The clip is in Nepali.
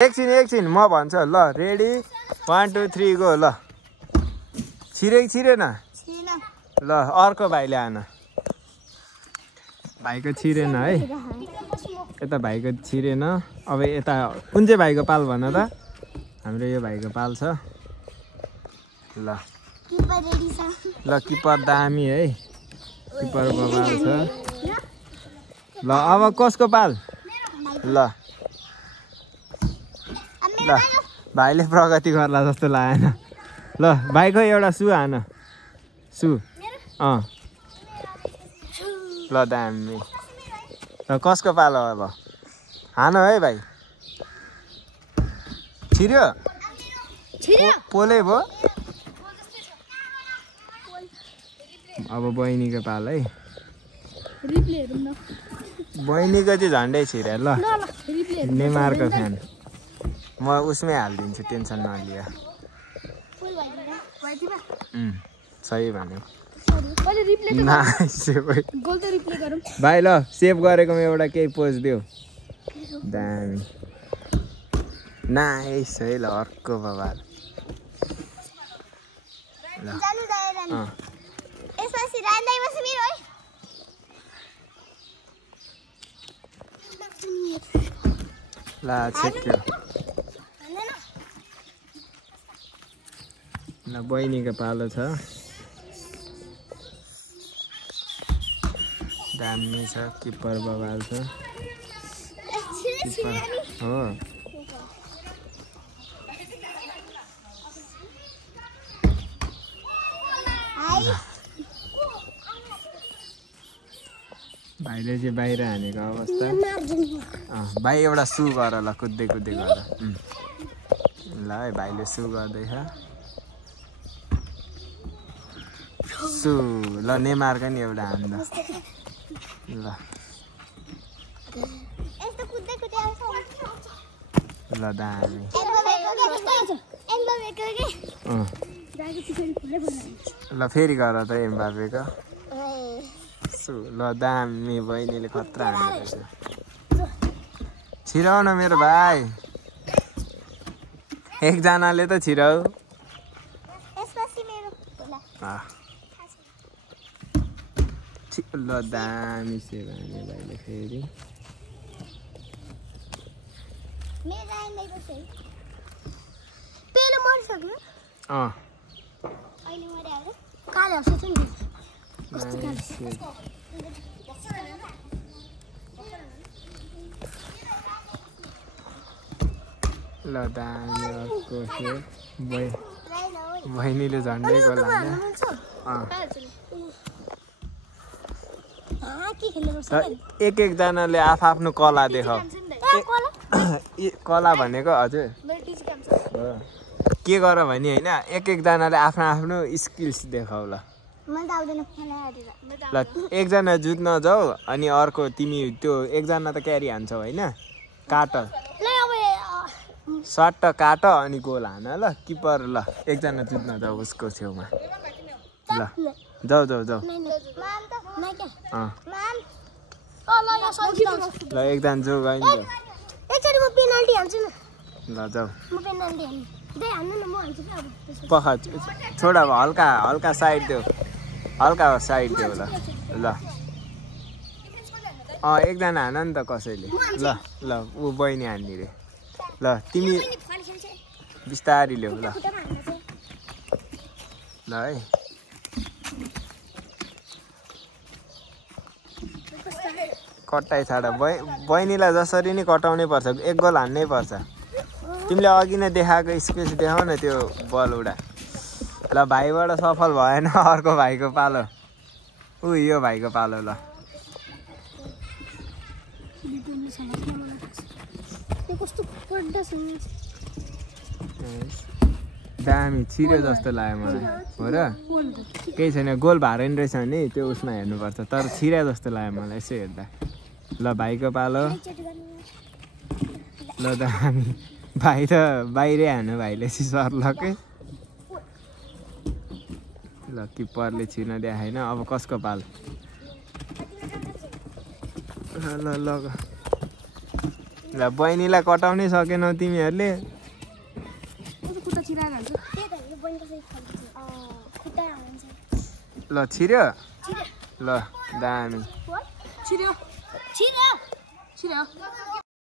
एकछिन म भन्छु ल रेडी 1 2 3 गो ल छिरेन ल अर्को भाइले आन भाइको छिरेन है यता भाइको छिरेन अब यता कुन चाहिँ भाइको पाल भन त हाम्रो यो भाइको पाल छ ल किपर रेडी छ ल किपर दामी है किपर बबाल छ ल अब कसको पाल ल ल भाइले प्रगति गर्ला जस्तो लागेन ल भाइको एउटा सु हान सु ल दामी ल कसको पालो अब हान है भाइ छिर्यो पोलै भयो अब बहिनीको पाल है बहिनीको चाहिँ झन्डै छिर्यो ल नेमारको फ्यान म उसमै हालिदिन्छु टेन्सन नलिएर सही भन्यो भाइ ल सेभ गरेकोमा एउटा केही पोज देऊ दामी नाइस है ल अर्को बबाल ल छेक्यो ल बहिनीको पालो छ दामी छ किपर बबाल छ हो भाइले चाहिँ बाहिर हानेको अवस्था भाइ एउटा सु गर ल कुद्दै गर ल है भाइले सु गर्दैछ सु ल नेमारको नि एउटा हान्द ल ल दामी ल फेरि गर त एम्बापेको ल दामी बहिनीले खतरा हानेको छिराउ न मेरो भाइ एकजनाले त छिराउ ल दामी सेवा हाने भाइले फेरि ल दामी अर्को बहिनीले झन्डै गोल हाने एकजनाले आफ्नो कला देखाऊ कला भनेको हजुर के गर भने होइन एकजनाले आफ्नो स्किल्स देखाऊ ल ल एकजना जुत्न जाऊ अनि अर्को तिमी त्यो एकजना त क्यारी हान्छौ होइन काट सट्ट काट अनि गोल हान ल किपर ल एकजना जुत्न जाऊ उसको छेउमा ल जाऊ ल एकजना जो गयो नि ल जाऊ पख छोडा हल्का साइड देऊ ल एकजना हान नि त कसैले ल ऊ बहिनी हान्ने रे ल तिमी बिस्तारी ल्याऊ ल है कटाइ छाड बहिनीलाई जसरी नै कटाउनै पर्छ एक गोल हान्नै पर्छ तिमीले अघि नै देखाएको स्किल्स देखाउ न त्यो बल उडा ल भाइबाट सफल भएन अर्को भाइको पालो यो भाइको पालो ल दामी छिर्यो जस्तो लाग्यो मलाई हो र केही छैन गोल भारेन रहेछ भने त्यो उसमा हेर्नुपर्छ तर छिर्या जस्तो लाग्यो मलाई यसो हेर्दा ल भाइको पालो ल दामी भाइ त बाहिरै हान्यो भाइले सर्लकै ल किपरले छिर्न देखाएन अब कसको पाल ल ल बहिनीलाई कटाउनै सकेनौ तिमीहरूले। ल छिर्यो ल दामी छिर्यो छिर्यो छिर्यो